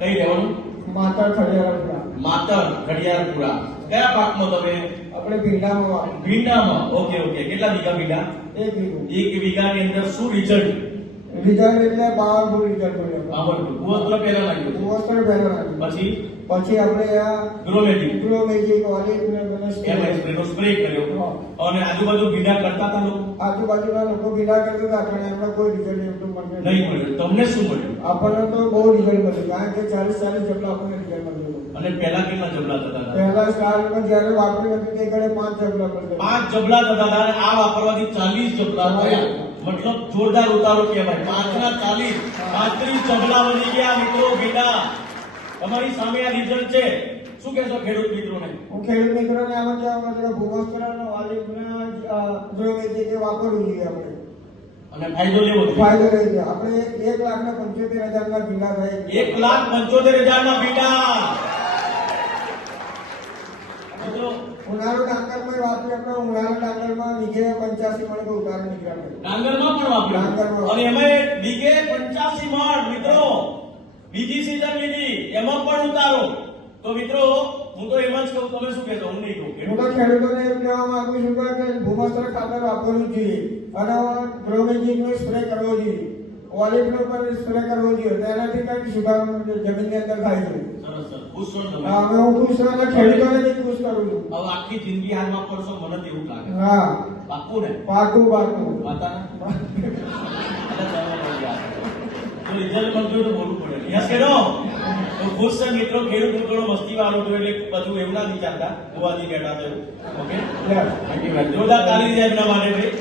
કઈ રહેવાનું? માતર ખડિયારપુરા. માતર ઘડિયાળપુરા. કયા પાકમાં તમે? આપણે ભીંડામાં. ભીંડામાં. Okay okay. કેટલા વીઘા ભીંડા? 1 વીઘો. 1 વીઘાની અંદર શું રિઝલ્ટ? રિઝલ્ટ એટલે 12 રિઝલ્ટ મળ્યો. આવડતું. ભૂવસ્ત્ર પહેલા નાખ્યું. ભૂવસ્ત્ર પહેલા નાખ્યું. પછી પછી આપણે આ ગ્રોમેટિક ગ્રોમેટિક ઓલિવને બધા એનો સ્પ્રે કર્યો. અને આજુબાજુ ભીંડા કરતા હતા લોકો? આજુબાજુના લોકો ભીંડા કરતા હતા પણ એમને કોઈ રિઝલ્ટ એટલું મળ્યું નહીં મળ્યું. તમને શું મળ્યું? આપણને તો બહુ રિઝલ્ટ મળ્યું કારણ કે 40 જેટલા આપણને રિઝલ્ટ મળ્યું. અને પહેલા કેટલા જબલા થતા હતા? પહેલા સ્ટાર્ટમાં જ્યારે વાપરી હતી તે ઘરે 5 જબલા પડતા. 5 જબલા થતા હતા અને આ વાપરવાથી 40 જબલા થયા. મતલબ જોરદાર ઉતારો કહેવાય. 5 ના 40 35 જબલા બની ગયા મિત્રો ભીંડા. તમારી સામે આ રિઝલ્ટ છે. શું કહેશો ખેડૂત મિત્રોને? હું ખેડૂત મિત્રોને આમાં કહેવા માંગુ છું ભૂવસ્ત્રનો ઓલિવના ગ્રોમેટિક એ વાપરવું જોઈએ આપણે. અને ફાયદો લેવો જોઈએ. ફાયદો રહે છે. આપણે 1,75,000 ના ભીંડા થાય. 1,75,000 ના ભીંડા. ઉનાળુ ડાંગરમાં વાપરી આપણે ઉનાળુ ડાંગરમાં વીઘે 85 મણ ઉતારો નીકળ્યા. ડાંગરમાં પણ વાપર્યું. અને એમાં વીઘે 85 મણ મિત્રો. બીજી સીઝન લીધી એમાં પણ ઉતારો. તો મિત્રો હું તો એમ જ કહું, તમે શું કહેશો? હું નહીં કહું. હું તો ખેડૂતોને એમ કહેવા માંગુ છું કે ભૂવસ્ત્ર ખાતર વાપરવું જોઈએ અને ગ્રોમેટિકનો સ્પ્રે કરવો જોઈએ. ઓલિવનો પણ સ્પ્રે કરવો જોઈએ. તેનાથી કંઈક સુધારો જમીનની અંદર થાય છે. સરસ સર. ખુશ છો તમે? હા, હું ખુશ છું અને ખેડૂતોને બી ખુશ કરું છું. હવે આખી જિંદગી હાથમાં પડશો મને તો એવું લાગે. હા, પાકું ને? પાકું પાકું. માતા તો રિઝલ્ટ મળતું તો બોલવું પડે. યસ કે નો? તો ખુશ છે મિત્રો. ખેડૂત મિત્રો મસ્તી વાળું હતું એટલે બધું એવું ના વિચારતા. ગોવાથી બેઠા થયું. ઓકે, જોરદાર તાલી જાય એમના માટે ભાઈ.